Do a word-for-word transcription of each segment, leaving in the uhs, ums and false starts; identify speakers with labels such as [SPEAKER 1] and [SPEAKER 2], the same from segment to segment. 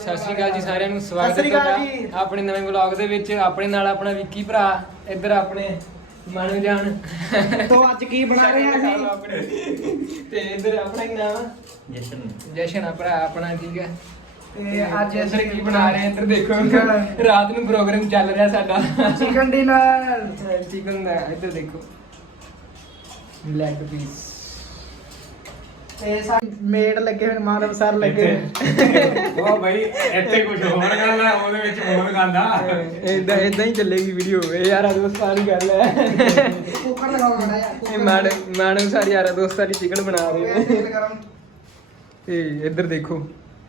[SPEAKER 1] ਸਤਿ ਸ਼੍ਰੀ ਅਕਾਲ ਜੀ ਸਾਰਿਆਂ ਨੂੰ ਸਵਾਗਤ ਹੈ ਤੁਹਾਡਾ ਆਪਣੇ ਨਵੇਂ ਵਲੌਗ ਦੇ ਵਿੱਚ। ਆਪਣੇ ਨਾਲ ਆਪਣਾ ਵਿੱਕੀ ਭਰਾ, ਇੱਧਰ ਆਪਣੇ ਮਾਨੂ ਜਾਨ
[SPEAKER 2] ਤੋਂ ਅੱਜ ਕੀ ਬਣਾ ਰਹੇ ਹਾਂ ਅਸੀਂ
[SPEAKER 1] ਆਪਣੇ ਤੇ ਇੱਧਰ ਆਪਣਾ ਕੀ ਨਾਮ ਜਸ਼ਨ ਜਸ਼ਨ ਆ ਭਰਾ ਆਪਣਾ, ਠੀਕ ਹੈ।
[SPEAKER 2] ਤੇ ਅੱਜ
[SPEAKER 1] ਇੱਧਰ
[SPEAKER 2] ਅਸੀਂ
[SPEAKER 1] ਕੀ ਬਣਾ ਰਹੇ ਹਾਂ ਇੱਧਰ ਦੇਖੋ, ਰਾਤ ਨੂੰ ਪ੍ਰੋਗਰਾਮ ਚੱਲ ਰਿਹਾ ਸਾਡਾ
[SPEAKER 2] ਚਿਕਨ ਡਿਨਰ।
[SPEAKER 1] ਚਿਕਨ ਦਾ ਇੱਧਰ ਦੇਖੋ ਲੈਗ ਪੀਸ
[SPEAKER 2] ਤੇ ਸਾਡੇ ਮੇਡ ਲੱਗੇ ਹੋਏ, ਮਾਨਵ ਸਰ ਲੱਗੇ
[SPEAKER 3] ਉਹ ਭਾਈ ਇੱਥੇ ਕੁਝ ਹੋਰ ਗੱਲ ਹੈ, ਉਹਦੇ ਵਿੱਚ ਹੋਰ ਗੱਲ ਆ।
[SPEAKER 1] ਇਦਾਂ ਇਦਾਂ ਹੀ ਚੱਲੇਗੀ ਵੀਡੀਓ। ਇਹ ਯਾਰਾ ਦੋਸਤਾਂ ਦੀ ਗੱਲ ਹੈ।
[SPEAKER 2] ਕੁੱਕਰ ਲਗਾਉਣਾ
[SPEAKER 1] ਇਹ ਮਾੜ ਮਾੜੂ ਸਾਰੇ ਯਾਰਾ ਦੋਸਤਾਂ ਦੀ ਚਿਕਨ ਬਣਾ ਰਹੇ ਨੇ।
[SPEAKER 2] ਤੇਲ ਗਰਮ।
[SPEAKER 1] ਤੇ ਇੱਧਰ ਦੇਖੋ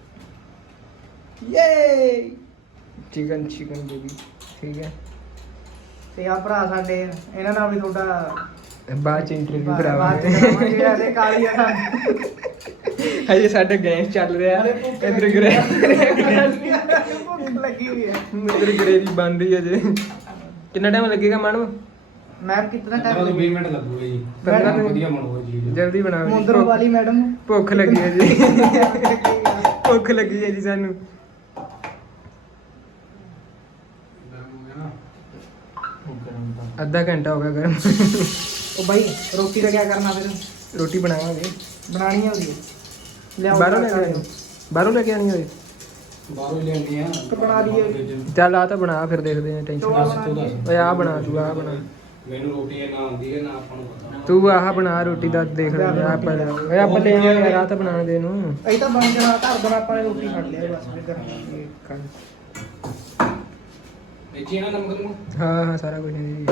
[SPEAKER 2] ਯੇ
[SPEAKER 1] ਚਿਕਨ ਚਿਕਨ ਬੇਬੀ, ਠੀਕ ਹੈ।
[SPEAKER 2] ਤੇ ਆ ਭਰਾ ਸਾਡੇ, ਇਹਨਾਂ ਨਾਲ ਵੀ ਤੁਹਾਡਾ
[SPEAKER 1] ਬਾਅਦ ਚ ਇੰਟਰਵਿਊ
[SPEAKER 2] ਬਾਅਦ ਚ
[SPEAKER 1] ਕਰਾਵਾਂਗੇ।
[SPEAKER 2] ਕਰਾਵਾਂਗੇ। ਇਹਦੇ ਕਾਲੀ ਆ ਸਾਨੂੰ
[SPEAKER 1] ਹਜੇ ਸਾਡਾ ਗੈਸ ਚੱਲ ਰਿਹਾ, ਇੱਧਰ ਗਰੇ
[SPEAKER 2] ਭੁੱਖ ਲੱਗੀ ਹੋਈ ਹੈ।
[SPEAKER 1] ਇੱਧਰ ਗਰੇਵੀ ਬਣ ਰਹੀ ਹੈ ਜੇ। ਕਿੰਨਾ ਟਾਈਮ ਲੱਗੇਗਾ ਮਾਣੂ?
[SPEAKER 2] ਮੈਮ ਕਿੰਨਾ
[SPEAKER 3] ਚਲੋ
[SPEAKER 2] ਟਾਈਮ?
[SPEAKER 3] ਵੀਹ ਮਿੰਟ ਲੱਗੂਗੇ ਜੀ।
[SPEAKER 1] ਪੰਦਰਾਂ ਮਿੰਟ
[SPEAKER 3] ਵਧੀਆ ਬਣੂਗਾ ਜੀ।
[SPEAKER 1] ਜਲਦੀ ਬਣਾਓ ਜੀ।
[SPEAKER 2] ਮੁੰਦਰੋਂ ਵਾਲੀ ਮੈਡਮ
[SPEAKER 1] ਭੁੱਖ ਲੱਗੀ ਹੈ ਜੀ, ਭੁੱਖ ਲੱਗੀ ਹੈ ਜੀ ਸਾਨੂੰ। ਅੱਧਾ ਘੰਟਾ ਹੋ ਗਿਆ ਗਰਮ।
[SPEAKER 2] ਉਹ ਬਾਈ ਰੋਟੀ ਦਾ ਕੀ ਕਰਨਾ ਫਿਰ?
[SPEAKER 1] ਰੋਟੀ ਬਣਾਵਾਂਗੇ,
[SPEAKER 2] ਬਣਾਣੀ ਹੈ ਉਹਦੀ। ਲਿਆਓ
[SPEAKER 1] ਬਾਹਰੋਂ ਲੈ ਕੇ ਆਣੀ, ਬਾਹਰੋਂ ਲੈ ਕੇ ਆਣੀ ਹੋਏ
[SPEAKER 3] ਬਾਹਰੋਂ ਹੀ ਲੈਣੀ ਆ।
[SPEAKER 2] ਤੇ ਬਣਾ ਲਈਏ।
[SPEAKER 1] ਚੱਲ ਆ ਤਾਂ ਬਣਾ, ਫਿਰ ਦੇਖਦੇ ਆ। ਟੈਨਸ਼ਨ
[SPEAKER 2] ਚੌਲ
[SPEAKER 3] ਦੱਸ ਤੂੰ ਦੱਸ।
[SPEAKER 1] ਓਏ ਆ ਬਣਾ, ਤੂੰ ਆ ਬਣਾ,
[SPEAKER 3] ਮੈਨੂੰ ਰੋਟੀ ਇਹ ਨਾ ਆਉਂਦੀ ਹੈ ਨਾ ਆਪਾਂ ਨੂੰ ਪਤਾ।
[SPEAKER 1] ਤੂੰ ਆਹ ਬਣਾ ਰੋਟੀ ਦਾ, ਦੇਖ ਲੈਂਦੇ ਆ ਆਪਾਂ। ਓਏ ਆਪਾਂ ਲੈ ਆਵਾਂਗੇ ਰਾਤ ਬਣਾਉਣ ਦੇ ਨੂੰ।
[SPEAKER 2] ਅਸੀਂ ਤਾਂ ਬਣ ਜਾਣਾ ਘਰ ਬਣਾ, ਆਪਾਂ ਨੇ ਰੋਟੀ ਛੱਡ ਲਿਆ ਬਸ। ਫਿਰ ਕਰਾਂਗੇ
[SPEAKER 3] ਇੱਥੇ ਨਾ ਨਮਕ ਨੂੰ।
[SPEAKER 1] ਹਾਂ ਹਾਂ ਸਾਰਾ ਕੁਝ ਹੈ ਜੀ।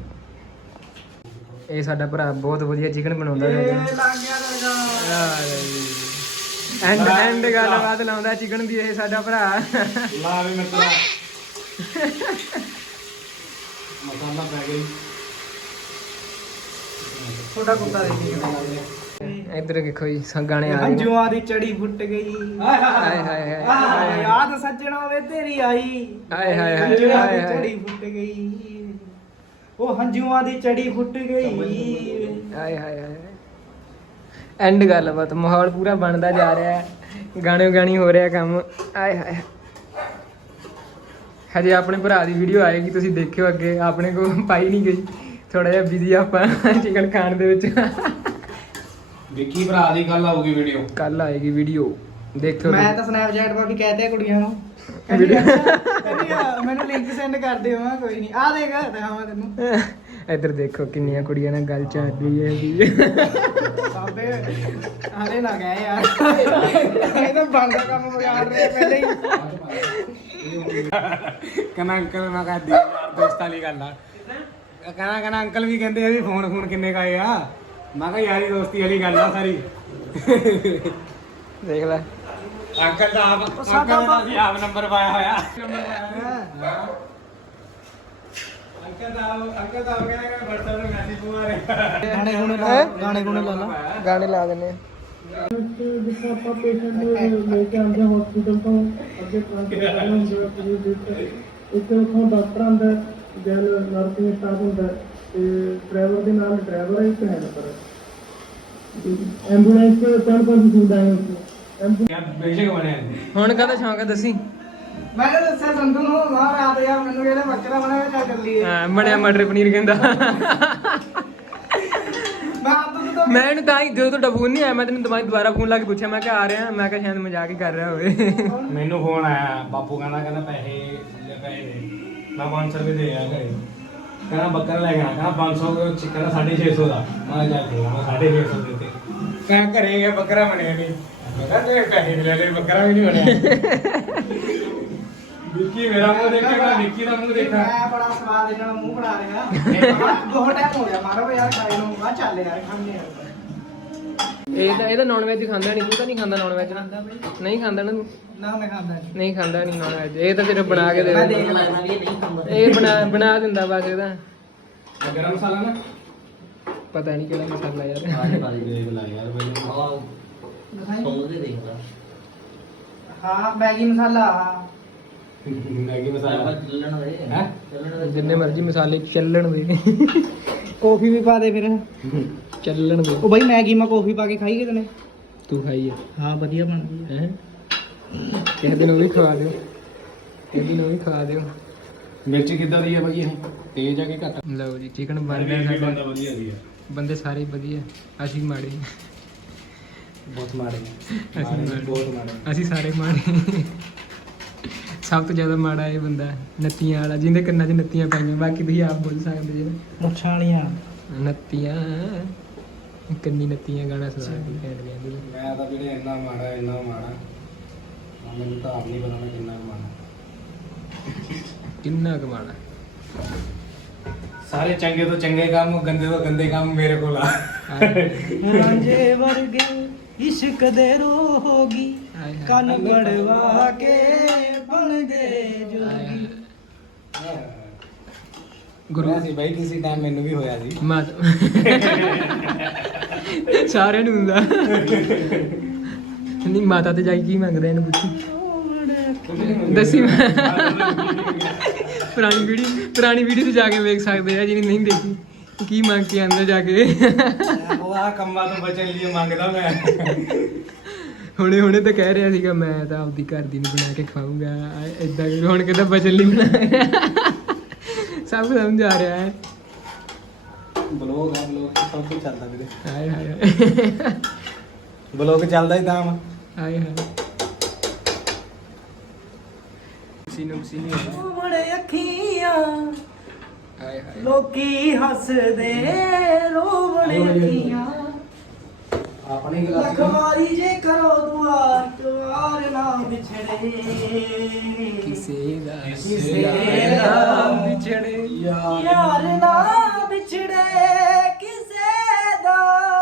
[SPEAKER 1] ਇਹ ਸਾਡਾ ਭਰਾ ਬਹੁਤ ਵਧੀਆ ਚਿਕਨ ਬਣਾਉਂਦਾ ਹੈਗਾ।
[SPEAKER 2] ਇਹ ਲੱਗ ਗਿਆ ਤੜਕਾ।
[SPEAKER 1] ਐਂਡ ਐਂਡ ਗੱਲਬਾਤ ਲਾਉਂਦਾ ਚਿਕਨ ਦੀ ਇਹ ਸਾਡਾ ਭਰਾ।
[SPEAKER 3] ਲਾ ਵੀ ਮਿਰਚ ਲਾ। ਮਸਾਲਾ ਪੈ ਗਿਆ।
[SPEAKER 2] ਛੋਟਾ ਕੁੱਤਾ ਦੇਖੀ
[SPEAKER 1] ਇੱਧਰ ਦੇਖੋ ਜੀ, ਸ- ਗਾਣੇ ਆ ਰਹੇ ਨੇ।
[SPEAKER 2] ਹੰਝੂਆਂ ਦੀ ਚੜੀ ਫੁੱਟ ਗਈ।
[SPEAKER 1] ਹਾਏ ਹਾਏ ਹਾਏ ਹਾਏ
[SPEAKER 2] ਯਾਦ ਸੱਜਣਾ ਵੇ ਤੇਰੀ ਆਈ।
[SPEAKER 1] ਹਾਏ ਹਾਏ ਹਾਏ
[SPEAKER 2] ਹੰਝੂਆਂ ਦੀ
[SPEAKER 1] ਹਾਏ
[SPEAKER 2] ਚੜੀ ਫੁੱਟ ਗਈ। ਉਹ ਹੰਝੂਆਂ ਦੀ ਚੜੀ ਫੁੱਟ ਗਈ।
[SPEAKER 1] ਹਾਏ ਹਾਏ ਹਾਏ। ਐਂਡ ਗੱਲਬਾਤ, ਮਾਹੌਲ ਪੂਰਾ ਬਣਦਾ ਜਾ ਰਿਹਾ ਹੈ, ਗਾਣੇ ਗਾਣੀ ਹੋ ਰਿਹਾ ਕੰਮ। ਆਏ ਹਾਏ। ਹਜੇ ਆਪਣੇ ਭਰਾ ਦੀ ਵੀਡੀਓ ਆਏਗੀ, ਤੁਸੀਂ ਦੇਖਿਓ ਅੱਗੇ। ਆਪਣੇ ਕੋਲ ਪਾਈ ਨਹੀਂ ਗਈ, ਥੋੜਾ ਜਿਹਾ ਬਿਜ਼ੀ ਆਪਾਂ ਚਿਕਨ ਖਾਣ ਦੇ ਵਿੱਚ।
[SPEAKER 3] ਵਿੱਕੀ ਭਰਾ ਦੀ ਗੱਲ ਆਊਗੀ ਵੀਡੀਓ।
[SPEAKER 1] ਕੱਲ ਆਏਗੀ ਵੀਡੀਓ, ਦੇਖਿਓ।
[SPEAKER 2] ਮੈਂ ਤਾਂ ਸਨੈਪਚੈਟ 'ਤੇ ਵੀ ਕਹਿ ਦਿਆ ਕੁੜੀਆਂ ਨੂੰ, ਕਹਿੰਦੀ ਕਹਿੰਦੀ ਆ, ਮੈਨੂੰ ਲਿੰਕ ਸੈਂਡ ਕਰ ਦਿਓ। ਮੈਂ ਕੋਈ ਨਹੀਂ, ਆ ਦੇਖ ਦਿਖਾਵਾਂ ਤੈਨੂੰ।
[SPEAKER 1] ਇੱਧਰ ਦੇਖੋ ਕਿੰਨੀਆਂ ਕੁੜੀਆਂ ਨਾਲ ਗੱਲ ਚੱਲ ਰਹੀ ਹੈ ਜੀ।
[SPEAKER 2] ਬਾਬੇ ਆਲੇ ਨਾ ਗਏ ਯਾਰ, ਇਹ ਤਾਂ ਬੰਦਾ ਕੰਮ ਵਿਗਾੜ ਰਹੇ ਪਹਿਲੇ ਹੀ।
[SPEAKER 3] ਕਹਿੰਦਾ ਅੰਕਲ ਮੈਂ ਕਹਦੀ ਯਾਰ ਦੋਸਤਾਂ ਵਾਲੀ ਗੱਲ ਆ। ਕਹਿੰਦਾ ਕਹਿੰਦਾ ਅੰਕਲ ਵੀ ਕਹਿੰਦੇ ਆ ਵੀ ਫੋਨ ਫੋਨ ਕਿੰਨੇ ਕਾਏ ਆ। ਮੈਂ ਕਿਹਾ ਯਾਰੀ ਦੋਸਤੀ ਵਾਲੀ ਗੱਲ ਆ ਸਾਰੀ।
[SPEAKER 1] ਦੇਖ ਲੈ
[SPEAKER 3] ਅੰਕਲ ਦਾ ਆਪ ਅੰਕਲ ਦਾ ਅਸੀਂ ਆਪ ਨੰਬਰ ਪਾਇਆ ਹੋਇਆ। ਅੰਕਲ ਦਾ ਅੰਕਲ ਦਾ ਕਹਿੰਦਾ ਕਿ WhatsApp ਤੇ ਮੈਸੇਜ ਪਵਾ ਰਿਹਾ।
[SPEAKER 2] ਗਾਣੇ ਗੁਣੇ ਲਾ, ਗਾਣੇ ਗੁਣੇ ਲਾ ਲਾ।
[SPEAKER 1] ਗਾਣੇ ਲਾ ਦਿੰਦੇ।
[SPEAKER 2] ਜਿੱਦਾਂ ਆਪਾਂ ਪੇਸ਼ੈਂਟ ਨੂੰ ਲੈ ਕੇ ਆਉਂਦੇ ਹਸਪੀਟਲ ਤੋਂ, ਅੱਗੇ ਟ੍ਰਾਂਸਫਰ ਹੁੰਦਾ ਹੈ, ਇੱਥੇ ਉੱਥੋਂ ਡਾਕਟਰ ਆਉਂਦਾ, ਜੈਨ ਨਰਸਿੰਗ ਸਟਾਫ ਹੁੰਦਾ, ਤੇ ਡਰਾਈਵਰ ਦੇ ਨਾਲ ਡਰਾਈਵਰ ਹੈ, ਇੱਕ ਹੈਲਪਰ। ਐਂਬੂਲੈਂਸ ਤੇ ਚਾਰ ਪੰਜ ਸੁਵਿਧਾ ਹੈ ਉਸ
[SPEAKER 3] ਕਿਆ ਬੇਸ਼ੱਕ ਬਣਿਆ।
[SPEAKER 1] ਹੁਣ ਕਾਹਦਾ ਸ਼ੌਂਕ ਹੈ ਦੱਸੀ?
[SPEAKER 2] ਮੈਂ ਤਾਂ ਦੱਸਿਆ ਸੰਧੂ ਨੂੰ, ਮਾਂ ਰਾਤ ਯਾਰ ਮੈਨੂੰ ਕਹਿੰਦਾ ਬੱਕਰਾ ਬਣਾਇਆ, ਚੱਲ ਚੱਲੀਏ।
[SPEAKER 1] ਹਾਂ, ਬਣਿਆ ਮਟਰ ਪਨੀਰ ਕਹਿੰਦਾ।
[SPEAKER 2] ਮੈਂ ਆਪ ਤੋਂ
[SPEAKER 1] ਮੈਂ ਇਹਨੂੰ ਤਾਂ ਹੀ, ਜਦੋਂ ਤੁਹਾਡਾ ਫੋਨ ਨਹੀਂ ਆਇਆ, ਮੈਂ ਤੈਨੂੰ ਦੁਬਾਰਾ ਦੁਬਾਰਾ ਫੋਨ ਲਾ ਕੇ ਪੁੱਛਿਆ, ਮੈਂ ਕਿਹਾ ਆ ਰਿਹਾ। ਮੈਂ ਕਿਹਾ ਸ਼ਾਇਦ ਮਜ਼ਾਕ ਹੀ ਕਰ ਰਿਹਾ ਹੋਵੇ।
[SPEAKER 3] ਮੈਨੂੰ ਫੋਨ ਆਇਆ, ਬਾਪੂ ਕਹਿੰਦਾ ਕਹਿੰਦਾ ਪੈਸੇ ਲੈ ਪੈਸੇ ਦੇ। ਮੈਂ ਪੰਜ ਸੌ ਰੁਪਏ ਦੇ ਆ ਘਰੇ। ਕਹਿੰਦਾ ਬੱਕਰਾ ਲੈ ਕੇ ਆਣਾ, ਕਹਿੰਦਾ ਪੰਜ ਸੌ ਚਿਕਨ ਦਾ ਸਾਢੇ ਛੇ ਸੌ ਦਾ। ਮੈਂ ਕਿਹਾ ਚੱਲ ਠੀਕ ਆ, ਮੈਂ ਸਾਢੇ ਛੇ ਸੌ ਦਿੱਤੇ। ਕਹਿੰਦਾ ਘਰੇ ਗਿਆ ਬੱਕਰਾ ਬਣਿਆ ਨਹੀਂ। ਮੈਂ ਕਿਹਾ ਤੇ ਪੈਸੇ ਵੀ ਲੈ ਲਏ, ਬੱਕਰਾ ਵੀ ਨਹੀਂ ਬਣਿਆ। ਵਿੱਕੀ ਮੇਰਾ ਮੂੰਹ ਦੇਖੇਗਾ, ਵਿੱਕੀ ਦਾ ਮੂੰਹ ਦੇਖਾ।
[SPEAKER 2] ਮੈਂ ਬੜਾ ਸਵਾਦ ਇਹਨਾਂ ਨੂੰ ਮੂੰਹ ਬਣਾ ਰਿਹਾ। ਬਹੁਤ ਟਾਈਮ ਹੋ ਗਿਆ ਮਾਰੋ ਯਾਰ ਖਾਏ ਨੂੰ। ਆ ਚੱਲ ਯਾਰ ਖਾਂਦੇ ਆ।
[SPEAKER 1] ਇਹ ਤਾਂ ਇਹ ਤਾਂ ਨਾਨ ਵੈਜ ਖਾਂਦਾ ਨਹੀਂ। ਤੂੰ ਤਾਂ ਨਹੀਂ ਖਾਂਦਾ ਨਾਨ ਵੈਜ?
[SPEAKER 2] ਖਾਂਦਾ ਬਈ?
[SPEAKER 1] ਨਹੀਂ ਖਾਂਦਾ ਨਾ ਤੂੰ?
[SPEAKER 2] ਨਾ ਮੈਂ ਖਾਂਦਾ ਨਹੀਂ।
[SPEAKER 1] ਨਹੀਂ ਖਾਂਦਾ ਨਹੀਂ ਨਾਨ ਵੈਜ। ਇਹ ਤਾਂ ਸਿਰਫ ਬਣਾ ਕੇ ਦੇ
[SPEAKER 2] ਮੈਂ
[SPEAKER 1] ਦਿੰਦਾ।
[SPEAKER 2] ਦੇਖ ਲੈਣਾ ਵੀ ਇਹ ਨਹੀਂ ਖਾਂਦਾ।
[SPEAKER 1] ਇਹ ਬਣਾ ਬਣਾ ਦਿੰਦਾ ਬਸ। ਇਹਦਾ
[SPEAKER 3] ਗਰਮ ਮਸਾਲਾ ਨਾ
[SPEAKER 1] ਪਤਾ ਨਹੀਂ ਕਿਹੜਾ ਮਸਾਲਾ ਯਾਰ।
[SPEAKER 3] ਦੇਖ ਲੈ ਯਾਰ ਮੈਨੂੰ
[SPEAKER 2] ਹਾਂ ਮੈਗੀ ਮਸਾਲਾ।
[SPEAKER 3] ਮੈਗੀ ਮਸਾਲਾ ਹੈ।
[SPEAKER 1] ਜਿੰਨੇ ਮਰਜ਼ੀ ਮਸਾਲੇ ਚੱਲਣ ਦੇ।
[SPEAKER 2] ਕੌਫੀ ਵੀ ਪਾ ਦੇ ਫਿਰ।
[SPEAKER 1] ਚੱਲਣ ਦੇ।
[SPEAKER 2] ਉਹ ਬਾਈ ਮੈਗੀ ਮੈਂ ਕੌਫੀ ਪਾ ਕੇ ਖਾਈ ਕਿਤੇ ਨੇ?
[SPEAKER 1] ਤੂੰ ਖਾਈ ਆ?
[SPEAKER 2] ਹਾਂ ਵਧੀਆ ਬਣਦੀ
[SPEAKER 1] ਹੈ। ਕਿਸੇ ਦਿਨ ਉਹ ਵੀ ਖਵਾ ਦਿਓ ਕਿਸੇ ਦਿਨ ਉਹ ਵੀ ਖਵਾ ਦਿਓ।
[SPEAKER 3] ਮਿਰਚ ਕਿੱਦਾਂ ਦੀ ਹੈ ਭਾਈ? ਇਹ ਤੇਜ਼ ਆ ਕਿ ਘੱਟ?
[SPEAKER 1] ਲਓ ਜੀ ਚਿਕਨ ਬਣ ਗਿਆ ਸਾਡਾ।
[SPEAKER 3] ਬੰਦਾ ਵਧੀਆ ਦੀ ਹੈ।
[SPEAKER 1] ਬੰਦੇ ਸਾਰੇ ਵਧੀਆ, ਅਸੀਂ ਮਾੜੇ
[SPEAKER 3] ਬਹੁਤ ਮਾੜੇ
[SPEAKER 1] ਅਸੀਂ
[SPEAKER 3] ਮਾੜੇ
[SPEAKER 1] ਮਾੜੇ
[SPEAKER 3] ਬਹੁਤ ਮਾੜੇ।
[SPEAKER 1] ਅਸੀਂ ਸਾਰੇ ਮਾੜੇ। ਸਭ ਤੋਂ ਜ਼ਿਆਦਾ ਮਾੜਾ ਇਹ ਬੰਦਾ ਨੱਤੀਆਂ ਵਾਲਾ, ਜਿਹਦੇ ਕੰਨਾਂ 'ਚ ਨੱਤੀਆਂ ਪਾਈਆਂ। ਬਾਕੀ ਤੁਸੀਂ ਆਪ ਬੋਲ ਸਕਦੇ ਜੀ।
[SPEAKER 2] ਮੁੱਛਾਂ ਵਾਲੀਆਂ
[SPEAKER 1] ਨੱਤੀਆਂ ਕੰਨੀ ਨੱਤੀਆਂ ਗਾਣਾ ਸੁਣਾ ਕੇ ਕਹਿਣ ਕਹਿੰਦੇ
[SPEAKER 3] ਮੈਂ ਤਾਂ ਵੀਰੇ ਇੰਨਾ ਮਾੜਾ ਇੰਨਾ ਮਾੜਾ ਆ, ਮੈਨੂੰ ਤਾਂ ਆਪ ਨਹੀਂ ਪਤਾ ਮੈਂ ਕਿੰਨਾ ਕੁ ਮਾੜਾ।
[SPEAKER 1] ਕਿੰਨਾ ਕੁ ਮਾੜਾ।
[SPEAKER 3] ਸਾਰੇ ਚੰਗੇ ਤੋਂ ਚੰਗੇ ਕੰਮ, ਗੰਦੇ ਤੋਂ ਗੰਦੇ ਕੰਮ ਮੇਰੇ ਕੋਲ ਆ।
[SPEAKER 2] ਰਾਂਝੇ ਵਰਗੇ ਇਸ਼ਕ ਦੇ ਰੋਗੀ
[SPEAKER 1] ਹਾਏ ਹਾਏ।
[SPEAKER 2] ਕੰਨ ਪੜਵਾ ਕੇ ਬਣਦੇ ਜੋਗੀ।
[SPEAKER 1] ਗੁਰੂ
[SPEAKER 3] ਸੀ ਬਾਈ ਕਿਸੇ ਟਾਈਮ ਮੈਨੂੰ ਵੀ ਹੋਇਆ ਸੀ।
[SPEAKER 1] ਮਾਤਾ ਸਾਰਿਆਂ ਨੂੰ ਹੁੰਦਾ। ਨਹੀਂ ਮਾਤਾ ਤੇ ਜਾਈ ਕੀ ਮੰਗਦਾ ਇਹਨੂੰ ਪੁੱਛੀ ਦੱਸੀ। ਪੁਰਾਣੀ ਵੀਡੀਓ ਪੁਰਾਣੀ ਵੀਡੀਓ ਤੇ ਜਾ ਕੇ ਵੇਖ ਸਕਦੇ ਆ ਜਿਹਨੇ ਨਹੀਂ ਦੇਖੀ ਕੀ ਮੰਗ ਕੇ ਆਂਦਾ ਜਾ ਕੇ।
[SPEAKER 3] ਉਹ ਆ ਕੰਮਾਂ ਤੋਂ ਬਚਣ ਲਈ ਮੰਗਦਾ ਮੈਂ।
[SPEAKER 1] ਹੁਣੇ ਹੁਣੇ ਤਾਂ ਕਹਿ ਰਿਹਾ ਸੀਗਾ ਮੈਂ ਤਾਂ ਆਪਦੀ ਘਰ ਦੀ ਨੂੰ ਬਣਾ ਕੇ ਖਾਊਂਗਾ ਏਦਾਂ। ਹੁਣ ਕਹਿੰਦਾ ਬਚਣ ਲਈ ਬਣਾ। ਸਭ ਸਮਝ ਆ ਰਿਹਾ ਹੈ।
[SPEAKER 3] ਬਲੌਗ ਆ ਬਲੌਗ ਸਭ ਕੁਝ ਚੱਲਦਾ ਵੀਰੇ।
[SPEAKER 1] ਹਾਏ ਹਾਏ ਹਾਏ
[SPEAKER 3] ਬਲੌਗ ਚੱਲਦਾ ਹੀ ਤਾਂ ਵਾ।
[SPEAKER 1] ਹਾਏ ਹਾਏ ਸੀਨੂ ਸੀਨੂ
[SPEAKER 2] ਬੜੇ ਅੱਖੀਆਂ
[SPEAKER 1] ਹਾਏ ਹਾਏ
[SPEAKER 2] ਲੋਕੀ ਹੱਸਦੇ ਰੋਵਣੇ ਅੱਖੀਆਂ।
[SPEAKER 3] ਆਪਣੀ ਗਲਾਸ
[SPEAKER 2] ਲਖਵਾਰੀ ਜੇ ਕਰੋ ਦੁਆ ਦੁਆਰ ਨਾ ਵਿਛੜੇ
[SPEAKER 1] ਕਿਸੇ ਦਾ
[SPEAKER 2] ਕਿਸੇ ਦਾ
[SPEAKER 1] ਵਿਛੜੇ
[SPEAKER 2] ਯਾਰ ਨਾ ਵਿਛੜੇ ਕਿਸੇ ਦਾ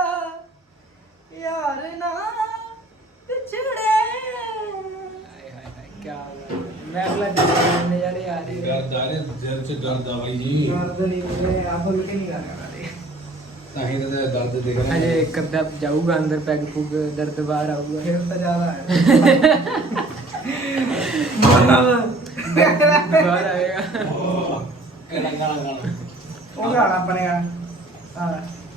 [SPEAKER 2] ਯਾਰ ਨਾ ਵਿਛੜੇ।
[SPEAKER 1] ਹਾਏ ਹਾਏ ਹਾਏ ਕੀ ਮੈਂ ਲੱਗ ਨਜ਼ਾਰੇ ਆ ਰਹੇ
[SPEAKER 3] ਯਾਰ ਜਾਰੇ ਦਿਲ ਚ ਦਰਦ ਆ ਬਾਈ ਜੀ।
[SPEAKER 2] ਦਰਦ ਨਹੀਂ ਹੋਏ ਆਪ ਕੇ ਨਹੀਂ ਕਰਨਾ।
[SPEAKER 3] ਤਾਂ ਹੀ ਤਾਂ ਦਰਦ ਦੇਖ ਰਿਹਾ।
[SPEAKER 1] ਅਜੇ ਇੱਕ ਅੱਧਾ ਜਾਊਗਾ ਅੰਦਰ ਪੈਗ ਪੁਗ ਦਰਦ ਬਾਹਰ ਆਊਗਾ।
[SPEAKER 2] ਫਿਰ ਤਾਂ ਜ਼ਿਆਦਾ ਹੈ
[SPEAKER 1] ਬਾਹਰ ਆਏਗਾ।
[SPEAKER 3] ਕਿਹੜਾ ਗਾਣਾ ਗਾਣਾ
[SPEAKER 2] ਉਹ ਗਾਣਾ ਬਣਿਆ ਹਾਂ।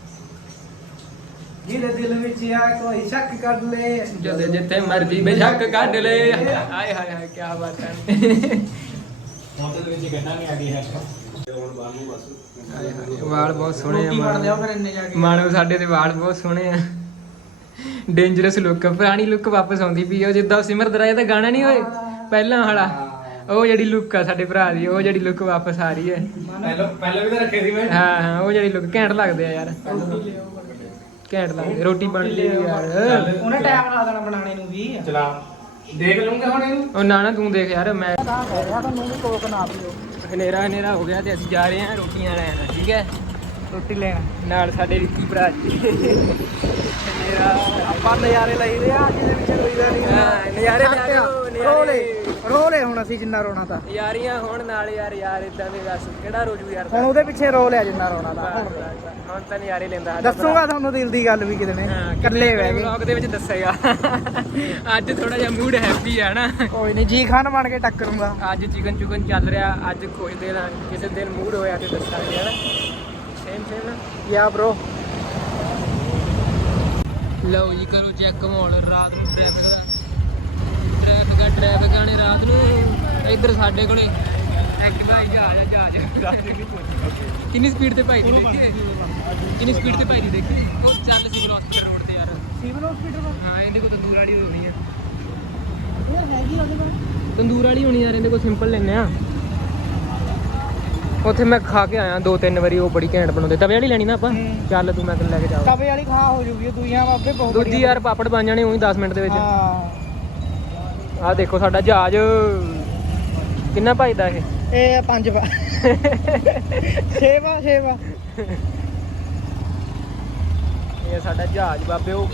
[SPEAKER 2] ਜਿਹਦੇ ਦਿਲ ਵਿੱਚ ਆ ਕੋਈ ਸ਼ੱਕ ਕੱਢ ਲੈ
[SPEAKER 1] ਜਦੋਂ ਜਿੱਥੇ ਮਰਜੀ ਬੇਸ਼ੱਕ ਕੱਢ ਲੈ। ਹਾਏ ਹਾਏ ਹਾਏ ਕੀ ਬਾਤ ਹੈ।
[SPEAKER 3] ਹੁਣ ਤਾਂ ਵਿੱਚ ਗੱਡਾ ਨਹੀਂ ਆ ਗਈ ਹੈ। ਹੁਣ ਬਾਲੂ ਬਸ
[SPEAKER 1] ਹਾਏ ਹਾਏ ਵਾਲ ਬਹੁਤ ਸੋਹਣੇ ਆ
[SPEAKER 2] ਰੋਟੀ ਬਣ ਲਿਆ
[SPEAKER 1] ਮਾਣੋ।
[SPEAKER 2] ਫਿਰ ਇੰਨੇ ਜਾ ਕੇ
[SPEAKER 1] ਮਾਣੋ ਸਾਡੇ ਤੇ ਵਾਲ ਬਹੁਤ ਸੋਹਣੇ ਆ। ਡੇਂਜਰਸ ਲੁੱਕ ਪੁਰਾਣੀ ਲੁੱਕ ਵਾਪਸ ਆਉਂਦੀ ਪਈ। ਉਹ ਜਿੱਦਾਂ ਸਿਮਰਤ ਰਾਏ ਦਾ ਗਾਣਾ ਨਹੀਂ ਹੋਏ ਪਹਿਲਾਂ ਵਾਲਾ, ਉਹ ਜਿਹੜੀ ਲੁੱਕ ਆ ਸਾਡੇ ਭਰਾ ਦੀ, ਉਹ ਜਿਹੜੀ ਲੁੱਕ ਵਾਪਸ ਆ ਰਹੀ ਹੈ।
[SPEAKER 3] ਪਹਿਲਾਂ ਪਹਿਲਾਂ ਵੀ ਤਾਂ ਰੱਖੇ ਸੀ ਮੈਂ।
[SPEAKER 1] ਹਾਂ ਹਾਂ ਉਹ ਜਿਹੜੀ ਲੁੱਕ ਘੈਂਟ ਲੱਗਦੇ ਆ ਯਾਰ। ਘੈਂਟ ਲੱਗਦੇ। ਰੋਟੀ ਬਣ ਲਈ ਯਾਰ।
[SPEAKER 2] ਉਹਨੇ ਟਾਈਮ ਲਾ ਦੇਣਾ ਬਣਾਉਣੇ ਨੂੰ ਵੀ।
[SPEAKER 3] ਚਲਾ ਦੇਖ ਲੂੰਗਾ ਹੁਣ ਇਹਨੂੰ।
[SPEAKER 1] ਉਹ ਨਾ ਨਾ ਤੂੰ ਦੇਖ ਯਾਰ ਮੈਂ
[SPEAKER 2] ਤਾਂ ਕਹਿ ਰਿਹਾ ਤੁਹਾਨੂੰ ਵੀ ਕੋਕ ਨਾ ਪੀਓ।
[SPEAKER 1] ਹਨੇਰਾ ਹਨੇਰਾ ਹੋ ਗਿਆ ਤੇ ਅਸੀਂ ਜਾ ਰਹੇ ਹਾਂ ਰੋਟੀਆਂ ਲੈਣ। ਠੀਕ ਹੈ
[SPEAKER 2] ਰੋਟੀ ਲੈਣ
[SPEAKER 1] ਨਾਲ ਸਾਡੇ ਵਿੱਕੀ ਭਰਾ ਜੀ। ਹਨੇਰਾ
[SPEAKER 2] ਆਪਾਂ ਨਜ਼ਾਰੇ ਲਈਦੇ ਆ ਜਿਹਦੇ ਵਿੱਚ ਰੋਈਦਾ ਨਹੀਂ।
[SPEAKER 1] ਹਾਂ, ਨਜ਼ਾਰੇ ਲੈ ਕੇ ਆਓ, ਨਜ਼ਾਰੇ।
[SPEAKER 2] ਰੋਲੇ ਰੋਲੇ ਹੁਣ ਅਸੀਂ ਜਿੰਨਾ ਰੋਣਾ ਤਾਂ
[SPEAKER 1] ਯਾਰੀਆਂ ਹੁਣ ਨਾਲ ਯਾਰ ਯਾਰ ਇਦਾਂ ਦੇ ਦੱਸ ਕਿਹੜਾ ਰੋਜੂ ਯਾਰ।
[SPEAKER 2] ਹੁਣ ਉਹਦੇ ਪਿੱਛੇ ਰੋ ਲਿਆ ਜਿੰਨਾ ਰੋਣਾ ਤਾਂ। ਹੁਣ
[SPEAKER 1] ਹੁਣ ਤਾਂ ਨਜ਼ਾਰੇ ਲੈਂਦਾ ਸਾਡਾ ਭਰਾ।
[SPEAKER 2] ਦੱਸੂਗਾ ਤੁਹਾਨੂੰ ਦਿਲ ਦੀ ਗੱਲ ਵੀ ਕਿਤੇ ਨੇ
[SPEAKER 1] ਹਾਂ,
[SPEAKER 2] ਇਕੱਲੇ ਬਹਿ ਗਏ।
[SPEAKER 1] ਵਲੌਗ ਦੇ ਵਿੱਚ ਦੱਸੇਗਾ। ਅੱਜ ਥੋੜਾ ਜਿਹਾ ਮੂਡ ਹੈਪੀ ਹੈ ਨਾ।
[SPEAKER 2] ਕੋਈ ਨਹੀਂ ਜੀ ਖਾਨ ਬਣ ਕੇ ਟੱਕਰੂਗਾ।
[SPEAKER 1] ਅੱਜ ਚਿਕਨ ਚੁਕਨ ਚੱਲ ਰਿਹਾ। ਅੱਜ ਖੋਜਦੇ ਰਾਂ ਕਿਸੇ ਦਿਨ ਮੂਡ ਹੋਇਆ ਤੇ ਦੱਸਾਂਗੇ ਹੈ ਨਾ। ਸੇਮ ਸੇਮ ਨਾ
[SPEAKER 2] ਯਾ ਬ్రో
[SPEAKER 1] ਲਓ ਜੀ ਕਰੋ ਚੈੱਕ ਮਾਹੌਲ ਰਾਤ ਨੂੰ ਟ੍ਰੈਫਿਕ ਦਾ। ਟ੍ਰੈਫਿਕ ਆ ਟ੍ਰੈਫਿਕ ਆਣੇ ਰਾਤ ਨੂੰ। ਇੱਧਰ ਸਾਡੇ ਕੋਲੇ ਐਕਟਿਵਾ ਜਹਾਜ਼ ਜਹਾਜ਼ ਕਿੰਨੀ ਸਪੀਡ ਤੇ ਭਾਈ ਦੀ ਦੇਖੀ? ਕਿੰਨੀ ਸਪੀਡ ਤੇ ਭਾਈ ਦੀ ਦੇਖੀ? ਉਹ ਚੱਲ ਸਿਵਲ ਹਸਪੀਟਲ ਰੋਡ ਤੇ ਯਾਰ।
[SPEAKER 2] ਸਿਵਲ ਹਸਪੀਟਲ
[SPEAKER 1] ਹਾਂ ਇਹਦੇ ਕੋਲ ਤੰਦੂਰ ਵਾਲੀ ਹੋਣੀ ਆ।
[SPEAKER 2] ਇਹ ਹੈਗੀ ਉਹਦੇ ਕੋਲ।
[SPEAKER 1] ਤੰਦੂਰ ਵਾਲੀ ਹੋਣੀ ਯਾਰ। ਇਹਦੇ ਕੋਲ ਸਿੰਪਲ ਲੈਨੇ ਆ। ਉੱਥੇ ਮੈਂ ਖਾ ਕੇ ਆਇਆ ਦੋ ਤਿੰਨ ਵਾਰੀ। ਉਹ ਬੜੀ ਘੈਂਟ ਬਣਾਉਂਦੇ। ਤਵੇ ਵਾਲੀ ਲੈਣੀ ਨਾ ਆਪਾਂ। ਚੱਲ ਤੂੰ ਮੈਂ ਤੈਨੂੰ ਲੈ ਕੇ ਜਾਵਾਂ।
[SPEAKER 2] ਤਵੇ ਵਾਲੀ ਖਾ ਹੋ ਜੂਗੀ। ਦੂਈਆਂ ਬਾਬੇ ਬਹੁਤ
[SPEAKER 1] ਦੂਜੀ ਯਾਰ ਪਾਪੜ ਬਣ ਜਾਣੇ ਉਹੀ ਦਸ ਮਿੰਟ ਦੇ ਵਿੱਚ।
[SPEAKER 2] ਹਾਂ
[SPEAKER 1] ਆਹ ਦੇਖੋ ਸਾਡਾ ਜਹਾਜ਼ ਕਿੰਨਾ ਭਜਦਾ ਇਹ।
[SPEAKER 2] ਇਹ ਪੰਜ ਵਾ ਛੇਵਾ ਛੇਵਾ।
[SPEAKER 1] ਇਹ ਸਾਡਾ ਜਹਾਜ਼ ਬਾਬੇ। ਉਹ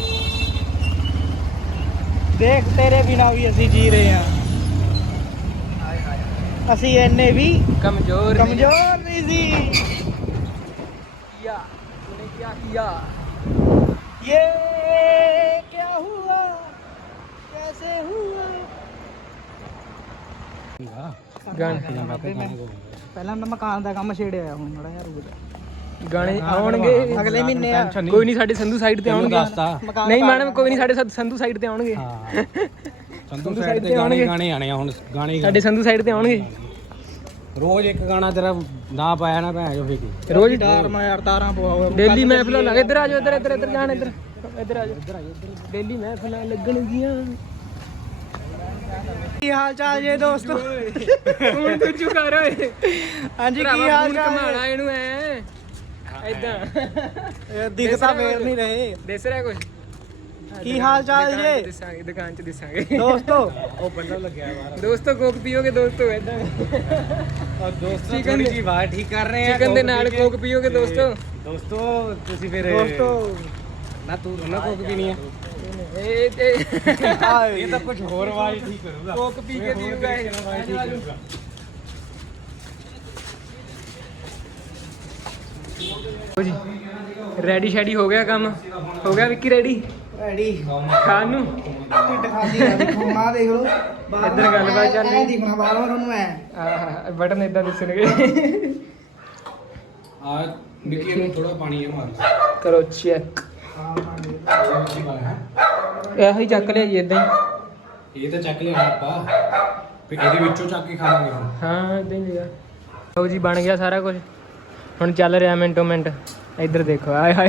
[SPEAKER 2] ਦੇਖ ਤੇਰੇ ਬਿਨਾ ਵੀ ਅਸੀਂ ਜੀ ਰਹੇ ਹਾਂ।
[SPEAKER 1] ਹਾਏ ਹਾਏ
[SPEAKER 2] ਅਸੀਂ ਇੰਨੇ ਵੀ
[SPEAKER 1] ਕਮਜ਼ੋਰ ਨਹੀਂ।
[SPEAKER 2] ਕਮਜ਼ੋਰ ਨਹੀਂ ਸੀ।
[SPEAKER 1] किया तूने क्या किया?
[SPEAKER 2] ये क्या हुआ कैसे हुआ।
[SPEAKER 1] ਗਾਣੇ
[SPEAKER 2] ਪਹਿਲਾਂ ਮੈਂ ਮਕਾਨ ਦਾ ਕੰਮ ਛੇੜਿਆ ਹੁਣ ਥੋੜਾ ਯਾਰ ਰੁਕ
[SPEAKER 1] ਗਾਣੇ ਆਉਣਗੇ
[SPEAKER 2] ਅਗਲੇ ਮਹੀਨੇ ਆ।
[SPEAKER 1] ਕੋਈ ਨਹੀਂ ਸਾਡੇ ਸੰਧੂ ਸਾਈਡ ਤੇ ਆਉਣਗੇ।
[SPEAKER 2] ਮਕਾਨ
[SPEAKER 1] ਨਹੀਂ ਮੈਡਮ ਕੋਈ ਨਹੀਂ ਸਾਡੇ ਸੰਧੂ ਸਾਈਡ ਤੇ ਆਉਣਗੇ।
[SPEAKER 3] ਸੰਧੂ ਸਾਈਡ ਤੇ ਗਾਣੇ ਗਾਣੇ ਆਣੇ ਆ ਹੁਣ ਗਾਣੇ
[SPEAKER 1] ਸਾਡੇ ਸੰਧੂ ਸਾਈਡ ਤੇ ਆਉਣਗੇ
[SPEAKER 3] ਰੋਜ਼ ਇੱਕ ਗਾਣਾ ਤੇਰਾ ਨਾ ਪਾਇਆ ਨਾ ਭੈਣ ਜੋ ਫੇਕੀ
[SPEAKER 1] ਰੋਜ਼
[SPEAKER 2] ਤਾਰ ਮੈਂ ਯਾਰ ਤਾਰਾਂ ਪਵਾਓ
[SPEAKER 1] ਡੇਲੀ ਮਹਿਫਲਾਂ ਲੱਗ ਇੱਧਰ ਆ ਜਾਓ ਇੱਧਰ ਇੱਧਰ ਇੱਧਰ ਜਾਣ ਇੱਧਰ ਇੱਧਰ ਆ ਜਾਓ ਇੱਧਰ ਆ ਜਾਓ ਡੇਲੀ ਮਹਿਫਲਾਂ ਲੱਗਣਗੀਆਂ
[SPEAKER 2] ਕੀ ਹਾਲ ਚਾਲ ਜੇ ਦੋਸਤੋ
[SPEAKER 1] ਹੁਣ ਤੂੰ ਚੁੱਪ ਕਰ ਓਏ
[SPEAKER 2] ਹਾਂਜੀ ਕੀ ਹਾਲ ਚਾਲ
[SPEAKER 1] ਕਮਾਣਾ ਇਹਨੂੰ ਐ ਐਦਾਂ
[SPEAKER 2] ਦਿਖਦਾ ਫੇਰ ਨਹੀਂ ਰਹੇ
[SPEAKER 1] ਦਿਸ ਰਿਹਾ ਕੁਝ
[SPEAKER 2] ਕੀ ਹਾਲ ਚਾਲ ਜੇ
[SPEAKER 1] ਦਿਸਾਂਗੇ ਦੁਕਾਨ 'ਚ ਦਿਸਾਂਗੇ
[SPEAKER 2] ਦੋਸਤੋ
[SPEAKER 3] ਉਹ ਬੰਦਾ ਲੱਗਿਆ ਬਾਹਰ
[SPEAKER 1] ਦੋਸਤੋ ਕੋਕ ਪੀਓਗੇ ਦੋਸਤੋ ਐਦਾਂ
[SPEAKER 3] ਔਰ ਦੋਸਤੋ
[SPEAKER 1] Chicken
[SPEAKER 3] ਥੋੜੀ
[SPEAKER 1] ਦੇ-
[SPEAKER 3] ਜੀ ਬਾਤ ਠੀਕ ਕਰ ਰਹੇ ਆ
[SPEAKER 1] ਚਿਕਨ ਦੇ ਨਾਲ ਕੋਕ ਪੀਓਗੇ ਦੋਸਤੋ
[SPEAKER 3] ਦੋਸਤੋ ਤੁਸੀਂ ਫਿਰ
[SPEAKER 2] ਦੋਸਤੋ
[SPEAKER 3] ਨਾ ਤੂੰ ਨਾ ਕੋਕ ਪੀਣੀ ਹੈ
[SPEAKER 1] ਇਹ ਤੇ
[SPEAKER 3] ਇਹ ਤਾਂ ਕੁਝ ਹੋਰ ਆਵਾਜ਼ ਠੀਕ ਕਰੂਗਾ
[SPEAKER 1] ਕੋਕ ਪੀ ਕੇ ਪੀਊਗਾ ਇਹ
[SPEAKER 3] ਆਵਾਜ਼ ਠੀਕ ਕਰੂਗਾ
[SPEAKER 1] ਲਓ ਜੀ ਰੈਡੀ ਸ਼ੈਡੀ ਹੋ ਗਿਆ ਕੰਮ ਹੋ ਗਿਆ ਵਿੱਕੀ ਰੈਡੀ
[SPEAKER 2] ਰੈਡੀ
[SPEAKER 1] ਖਾਣ ਨੂੰ
[SPEAKER 2] ਢਿੱਡ ਖਾਲੀ ਆ ਦੇਖੋ ਮਾਂ ਦੇਖ ਲਓ
[SPEAKER 1] ਇੱਧਰ ਗੱਲਬਾਤ ਚੱਲ ਰਹੀ।
[SPEAKER 2] ਐ ਦਿਖਣਾ ਬਾਹਰੋਂ ਤੁਹਾਨੂੰ ਐ
[SPEAKER 1] ਆਹ ਬਟਨ ਇਦਾਂ ਦਿਸਣਗੇ
[SPEAKER 3] ਆ ਨਿੱਕੀ ਨੂੰ ਥੋੜਾ ਪਾਣੀ ਹੈ ਮਾਰ
[SPEAKER 1] ਕਰੋ ਚੈੱਕ ਇਹੋ ਹੀ ਚੱਕ ਲਿਆ ਜੀ ਇਦਾਂ ਹੀ
[SPEAKER 3] ਇਹ ਤਾਂ ਚੱਕ ਲਿਆ ਆਪਾਂ ਫਿਰ ਇਹਦੇ ਵਿੱਚੋਂ ਚੱਕ ਕੇ ਖਾਵਾਂਗੇ ਹੁਣ
[SPEAKER 1] ਹਾਂ ਇਦਾਂ ਹੀ ਲਿਆ ਲਓ ਜੀ ਬਣ ਗਿਆ ਸਾਰਾ ਕੁਝ ਹੁਣ ਚੱਲ ਰਿਹਾ ਮਿੰਟੋ ਮਿੰਟ ਇੱਧਰ ਦੇਖੋ ਆਏ ਹਾਏ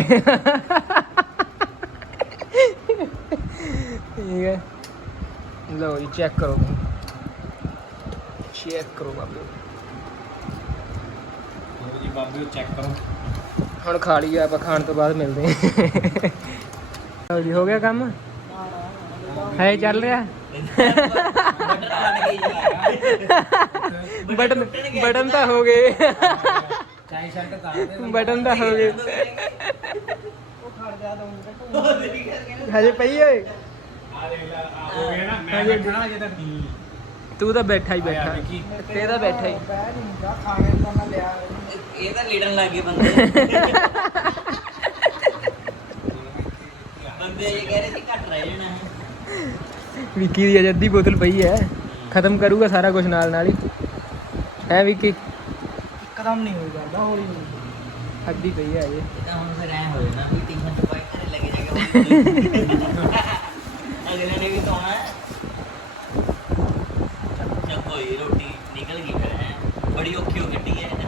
[SPEAKER 1] ਠੀਕ ਹੈ ਲਓ ਜੀ ਚੈੱਕ ਕਰੋ ਚੈੱਕ ਕਰੋ ਬਾਬੂ
[SPEAKER 3] ਲਓ ਜੀ ਬਾਬੂ ਚੈੱਕ ਕਰੋ
[SPEAKER 1] ਹੁਣ ਖਾ ਲਈਏ ਆਪਾਂ ਖਾਣ ਤੋਂ ਬਾਅਦ ਮਿਲਦੇ ਹਾਂ ਲਓ ਜੀ ਹੋ ਗਿਆ ਕੰਮ ਹੈ ਚੱਲ ਰਿਹਾ ਬਟਨ ਬਟਨ ਤਾਂ ਹੋ ਗਏ
[SPEAKER 3] ਚਾਈ ਸ਼ਰਟ ਤਾਂ
[SPEAKER 1] ਬਟਨ ਤਾਂ ਹੋ ਗਏ ਹਜੇ ਪਈ ਓਏ
[SPEAKER 3] ਆ ਦੇਖ ਲੈ ਆ ਹੋ ਗਿਆ ਨਾ ਮੈਂ ਬੈਠਣਾ ਅਜੇ ਤੱਕ
[SPEAKER 1] ਤੂੰ ਤਾਂ ਬੈਠਾ ਹੀ ਬੈਠਾ
[SPEAKER 3] ਵਿੱਕੀ।
[SPEAKER 1] ਤੇ ਤਾਂ ਬੈਠਾ ਹੀ
[SPEAKER 2] ਬਹਿ ਨਹੀਂ ਹੁੰਦਾ ਖਾਣੇ ਤੋਂ ਨਾ ਲਿਆ
[SPEAKER 4] ਇਹ ਤਾਂ ਲੀਡਣ ਲੱਗ ਗਏ ਬੰਦੇ ਬੰਦੇ ਇਹ ਕਹਿ ਰਹੇ ਸੀ ਘੱਟ ਰਹਿ ਜਾਣਾ ਹੈ
[SPEAKER 1] ਵਿੱਕੀ ਦੀ ਅਜੇ ਅੱਧੀ ਬੋਤਲ ਪਈ ਹੈ ਖਤਮ ਕਰੂਗਾ ਸਾਰਾ ਕੁਝ ਨਾਲ ਨਾਲ ਹੀ ਹੈ ਵਿੱਕੀ
[SPEAKER 2] ਇੱਕਦਮ ਨਹੀਂ ਹੋ ਜਾਂਦਾ ਹੌਲੀ ਹੌਲੀ
[SPEAKER 1] ਅੱਧੀ ਪਈ ਹੈ ਅਜੇ
[SPEAKER 4] ਇਹ ਤਾਂ ਹੁਣ ਫਿਰ ਐ ਹੋ ਜਾਣਾ ਵੀ ਟੀਮ ਚ ਪਾਈ ਘਰੇ ਲੱਗੇ ਜਾ ਕੇ ਅਗਲੇ ਨੇ ਵੀ ਤਾਂ ਆਉਣਾ ਹੈ ਚੱਲ ਕੋਈ ਰੋਟੀ ਨਿਕਲ ਗਈ ਫਿਰ ਹੈ ਬੜੀ ਔਖੀ ਹੋ ਗੱਡੀ ਹੈ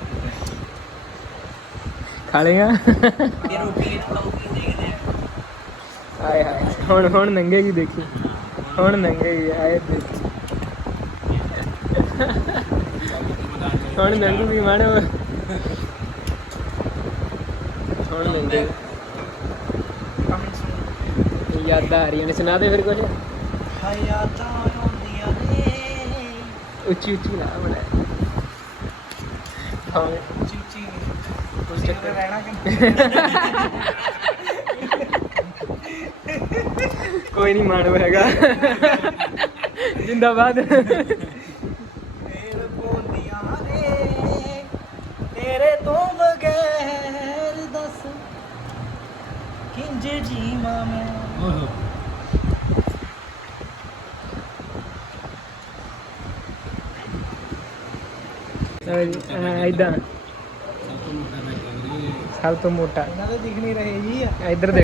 [SPEAKER 1] ਖਾ ਲੇਗਾ
[SPEAKER 4] ਇਹ ਰੋਟੀ ਇਹ ਥੋੜਾ ਔਖੀ ਦੇਖਦੇ ਆ
[SPEAKER 1] ਆਏ ਹਾਏ ਹੁਣ ਹੁਣ ਨੰਗੇਗੀ ਦੇਖੀ ਹੁਣ ਨੰਗੇਗੀ ਆਏ ਦੇਖੀ ਹੁਣ ਨੰਗੂਗੀ ਮਾਣੋ ਹੁਣ ਨੰਗੇ ਯਾਦਾਂ ਆ ਰਹੀਆਂ ਨੇ ਸੁਣਾ ਦੇ ਫਿਰ ਕੁਝ
[SPEAKER 2] ਹਯਾਤਾਂ ਆਉਂਦੀਆਂ ਨੇ
[SPEAKER 1] ਉੱਚੀ ਉੱਚੀ ਲਾ ਬਣਾ ਹਾਂ
[SPEAKER 2] ਚੀਚੀ
[SPEAKER 1] ਕੁਝ ਚੱਕਰ
[SPEAKER 2] ਰਹਿਣਾ ਕਿ
[SPEAKER 1] ਕੋਈ ਨਹੀਂ ਮਾਣੋ ਹੈਗਾ ਜਿੰਦਾਬਾਦ
[SPEAKER 2] ਫੇਰ ਬੋਲੀਆਂ ਨੇ ਤੇਰੇ ਤੋਂ ਬਗੈਰ ਦੱਸ ਕਿੰਜ ਜੀਵਾਂ ਮੈਂ
[SPEAKER 3] ਓਹੋ
[SPEAKER 1] ਇਦਾਂ
[SPEAKER 3] ਸਭ ਤੋਂ ਮੋਟਾ ਮੈਂ ਕਹਿੰਦੀ
[SPEAKER 1] ਸਭ ਤੋਂ ਮੋਟਾ
[SPEAKER 2] ਇਹਨਾਂ ਦੇ ਦਿਖ ਨਹੀਂ ਰਹੇ ਜੀ
[SPEAKER 1] ਇੱਧਰ